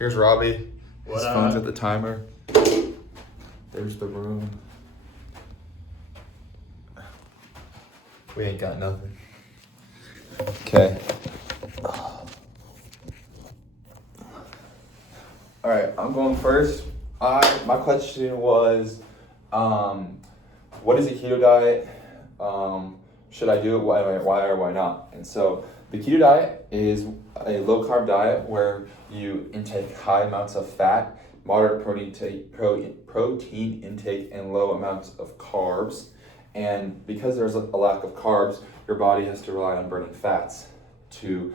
Here's Robbie. His What phone's up? at the timer. There's the room. We ain't got nothing. Okay. All right, I'm going first. My question was, what is a keto diet? Should I do it? Why or why not? And so the keto diet is a low carb diet where you intake high amounts of fat, moderate protein intake, and low amounts of carbs. And because there's a lack of carbs, your body has to rely on burning fats to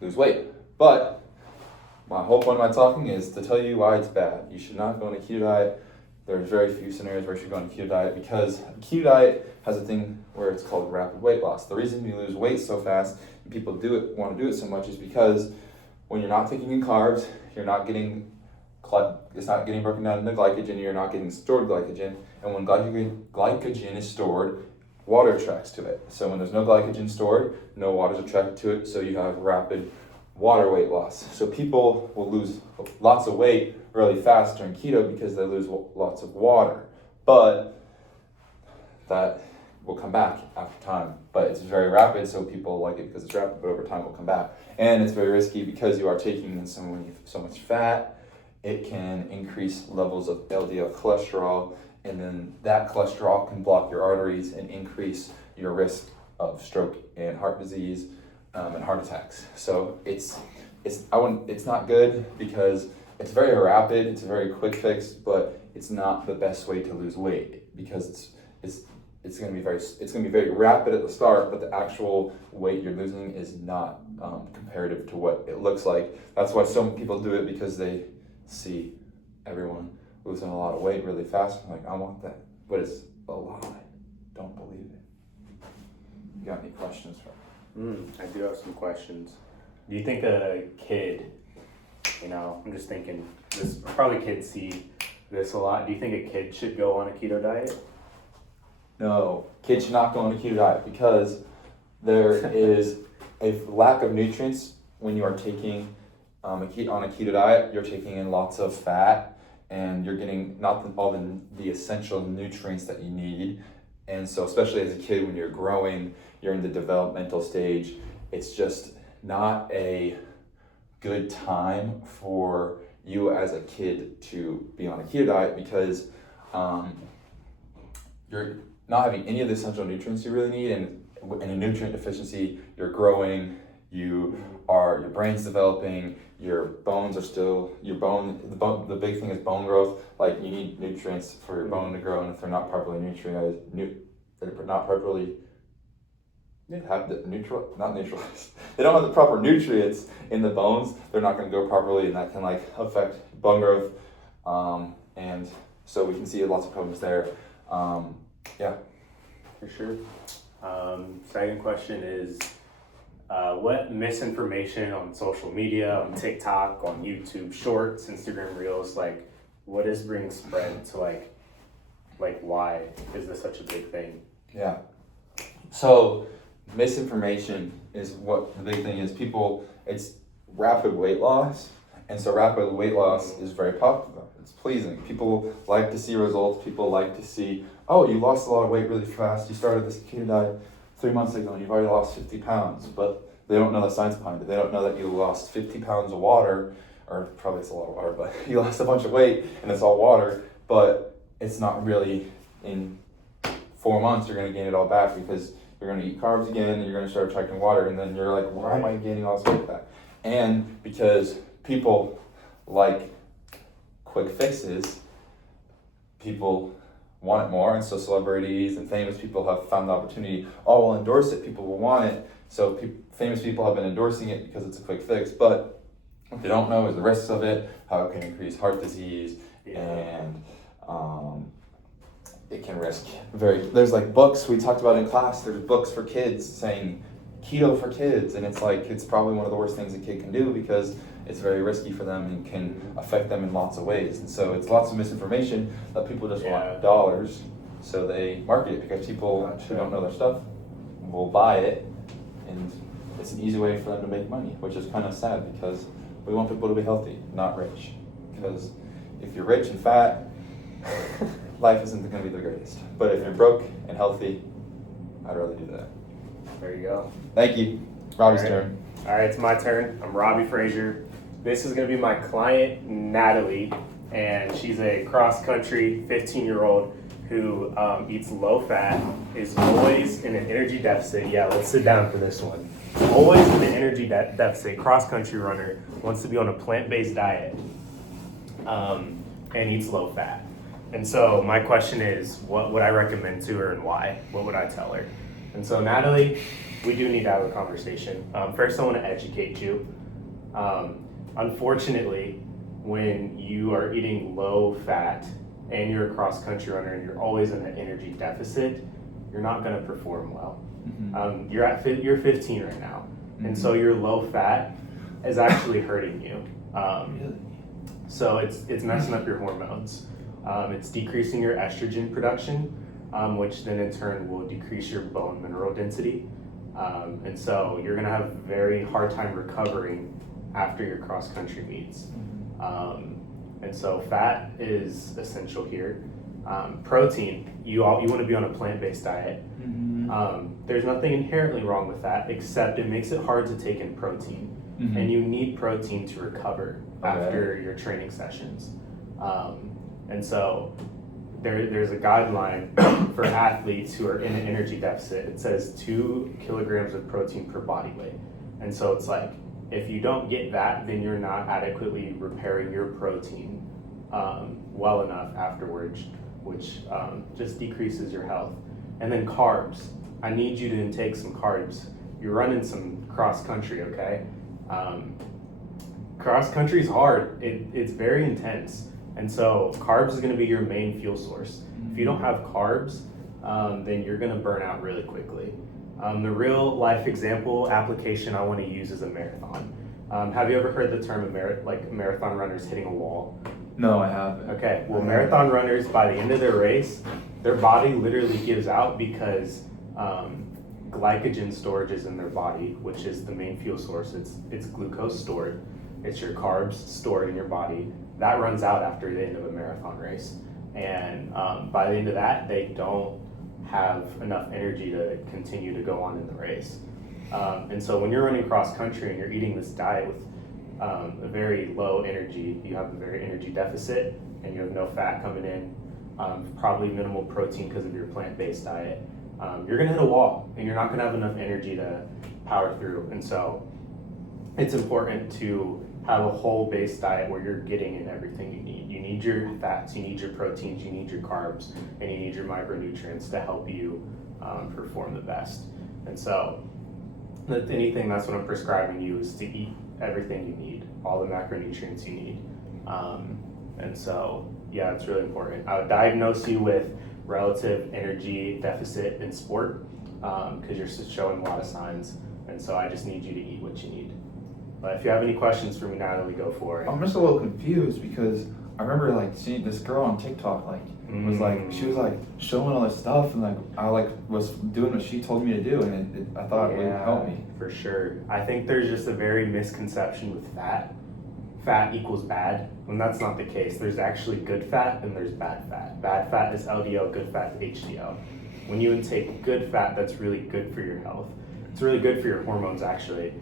lose weight. But my whole point of my talking is to tell you why it's bad. You should not go on a keto diet. There's very few scenarios where you should go on a keto diet because a keto diet has a thing where it's called rapid weight loss. The reason you lose weight so fast and people want to do it so much is because when you're not taking in carbs, you're not getting it's not getting broken down into glycogen, you're not getting stored glycogen, and when glycogen is stored, water attracts to it. So when there's no glycogen stored, no water is attracted to it, so you have rapid water weight loss. So people will lose lots of weight really fast during keto because they lose lots of water, but that will come back after time. But it's very rapid, so people like it because it's rapid, but over time it will come back. And it's very risky because you are taking in so much fat. It can increase levels of LDL cholesterol, and then that cholesterol can block your arteries and increase your risk of stroke and heart disease and heart attacks. So it's not good because it's very rapid, it's a very quick fix, but it's not the best way to lose weight because it's going to be very rapid at the start, but the actual weight you're losing is not comparative to what it looks like. That's why some people do it, because they see everyone losing a lot of weight really fast. I'm like, I want that, but it's a lie. Don't believe it. You got any questions for me? I do have some questions. Do you think a kid, I'm just thinking, this probably kids see this a lot. Do you think a kid should go on a keto diet? No, kids should not go on a keto diet because there is a lack of nutrients when you are taking on a keto diet. You're taking in lots of fat and you're getting not all the essential nutrients that you need. And so especially as a kid, when you're growing, you're in the developmental stage, it's just not a good time for you as a kid to be on a keto diet because you're not having any of the essential nutrients you really need, and in a nutrient deficiency, you're growing, your brain's developing, your bones are still, the big thing is bone growth. Like, you need nutrients for your bone to grow, and if they're not properly not neutralized. They don't have the proper nutrients in the bones, they're not going to grow properly, and that can affect bone growth. And so we can see lots of problems there. Yeah. For sure. Second question is, what misinformation on social media, on TikTok, on YouTube Shorts, Instagram Reels, what is being spread to why is this such a big thing? Yeah. So misinformation is what the big thing is. It's rapid weight loss. And so rapid weight loss is very popular. It's pleasing. People like to see results. People like to see, oh, you lost a lot of weight really fast. You started this keto diet 3 months ago and you've already lost 50 pounds. But they don't know the science behind it. They don't know that you lost 50 pounds of water, or probably it's a lot of water, but you lost a bunch of weight and it's all water. But it's not really in 4 months you're going to gain it all back, because you're going to eat carbs again and you're going to start attracting water. And then you're like, why am I gaining all this weight back? And because people like quick fixes, people want it more, and so celebrities and famous people have found the opportunity. Oh, we'll endorse it, people will want it. So famous people have been endorsing it because it's a quick fix, but what they don't know is the risks of it, how it can increase heart disease, and it can risk there's books we talked about in class, there's books for kids saying keto for kids, and it's probably one of the worst things a kid can do because it's very risky for them and can affect them in lots of ways. And so it's lots of misinformation that people just want dollars, so they market it, because people who don't know their stuff will buy it, and it's an easy way for them to make money, which is kind of sad because We want people to be healthy, not rich. Because if you're rich and fat, life isn't going to be the greatest. But if you're broke and healthy, I'd rather do that. There you go. Thank you. Robbie's All right. turn. All right, it's my turn. I'm Robbie Frazier. This is going to be my client, Natalie, and she's a cross-country 15-year-old who eats low fat, is always in an energy deficit. Yeah, let's sit down for this one. Always in an energy deficit, cross-country runner, wants to be on a plant-based diet, and eats low fat. And so my question is, what would I recommend to her and why? What would I tell her? And so Natalie, we do need to have a conversation. First, I want to educate you. Unfortunately, when you are eating low fat and you're a cross-country runner and you're always in an energy deficit, you're not going to perform well. Mm-hmm. You're 15 right now, and so your low fat is actually hurting you. Really? So it's messing up your hormones. It's decreasing your estrogen production, which then in turn will decrease your bone mineral density. And so you're gonna have a very hard time recovering after your cross-country meets. And so fat is essential here. Protein, you want to be on a plant-based diet. There's nothing inherently wrong with that, except it makes it hard to take in protein. And you need protein to recover after your training sessions. And so there's a guideline for athletes who are in an energy deficit. It says 2 kilograms of protein per body weight. And so it's like, if you don't get that, then you're not adequately repairing your protein well enough afterwards, which just decreases your health. And then carbs. I need you to intake some carbs. You're running some cross-country, okay? Cross-country is hard. It's very intense. And so carbs is gonna be your main fuel source. If you don't have carbs, then you're gonna burn out really quickly. The real life example application I wanna use is a marathon. Have you ever heard the term marathon runners hitting a wall? No, I haven't. Okay, well, marathon runners, by the end of their race, their body literally gives out because glycogen storage is in their body, which is the main fuel source. It's glucose stored. It's your carbs stored in your body. That runs out after the end of a marathon race. And by the end of that, they don't have enough energy to continue to go on in the race. And so when you're running cross country and you're eating this diet with a very low energy, you have a very energy deficit and you have no fat coming in, probably minimal protein because of your plant-based diet, you're gonna hit a wall and you're not gonna have enough energy to power through. And so it's important to have a whole-based diet where you're getting in everything you need. You need your fats, you need your proteins, you need your carbs, and you need your micronutrients to help you perform the best. And so if anything, that's what I'm prescribing you, is to eat everything you need, all the macronutrients you need. And so, yeah, it's really important. I would diagnose you with relative energy deficit in sport because you're showing a lot of signs. And so I just need you to eat what you need. But if you have any questions for me, Natalie, go for it. I'm just a little confused because I remember like seeing this girl on TikTok was like, she was like showing all this stuff, and like I was doing what she told me to do, and I thought it would help me. For sure. I think there's just a very misconception with fat. Fat equals bad, when that's not the case. There's actually good fat and there's bad fat. Bad fat is LDL, good fat is HDL. When you intake good fat, that's really good for your health. It's really good for your hormones, actually.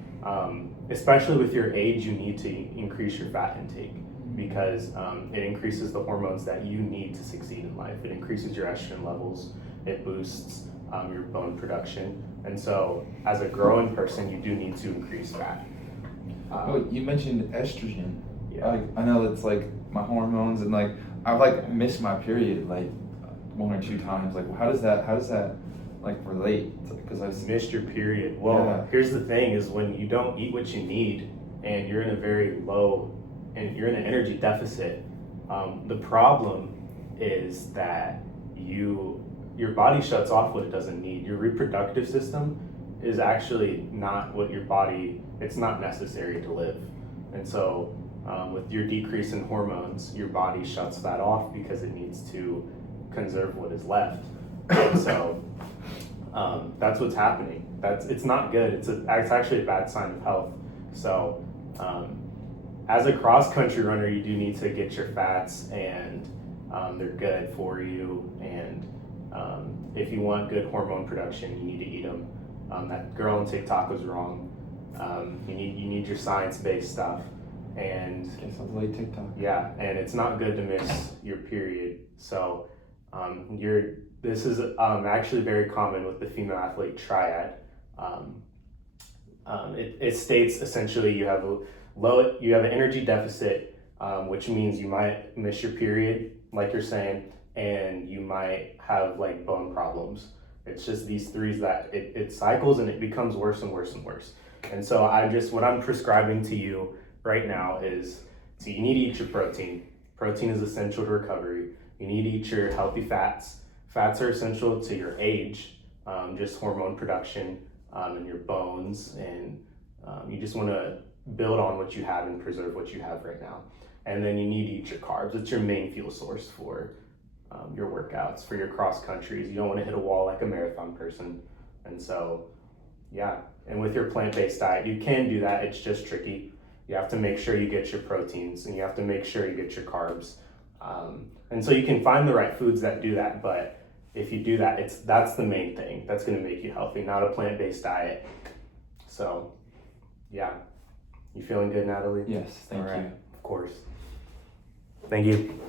Especially with your age, you need to increase your fat intake because it increases the hormones that you need to succeed in life. It increases your estrogen levels, it boosts your bone production. And so as a growing person, you do need to increase fat. You mentioned estrogen. Yeah. Like, I know it's like my hormones, and like I've like missed my period like 1 or 2 times. Like how does that like relate? Because I've Missed your period. Well, here's the thing: is when you don't eat what you need, and you're in a very low, and you're in an energy deficit. The problem is that your body shuts off what it doesn't need. Your reproductive system is actually not what your body. It's not necessary to live, and so with your decrease in hormones, your body shuts that off because it needs to conserve what is left. And so that's what's happening. It's not good. It's actually a bad sign of health. So as a cross country runner, you do need to get your fats, and they're good for you. And if you want good hormone production, you need to eat them. That girl on TikTok was wrong. You need your science-based stuff, and Get some late TikTok. yeah, and it's not good to miss your period. So this is actually very common with the female athlete triad. It states essentially you have an energy deficit, which means you might miss your period, like you're saying, and you might have like bone problems. It's just these threes that it cycles and it becomes worse and worse and worse. And so what I'm prescribing to you right now is, so you need to eat your protein. Protein is essential to recovery. You need to eat your healthy fats. Fats are essential to your age, just hormone production, and your bones, and you just want to build on what you have and preserve what you have right now. And then you need to eat your carbs. It's your main fuel source for your workouts, for your cross countries. You don't want to hit a wall like a marathon person. And so, yeah. And with your plant-based diet, you can do that. It's just tricky. You have to make sure you get your proteins, and you have to make sure you get your carbs. And so you can find the right foods that do that, but if you do that, that's the main thing that's going to make you healthy, not a plant-based diet. So, yeah. You feeling good, Natalie? Yes, thank you. Of course. Thank you.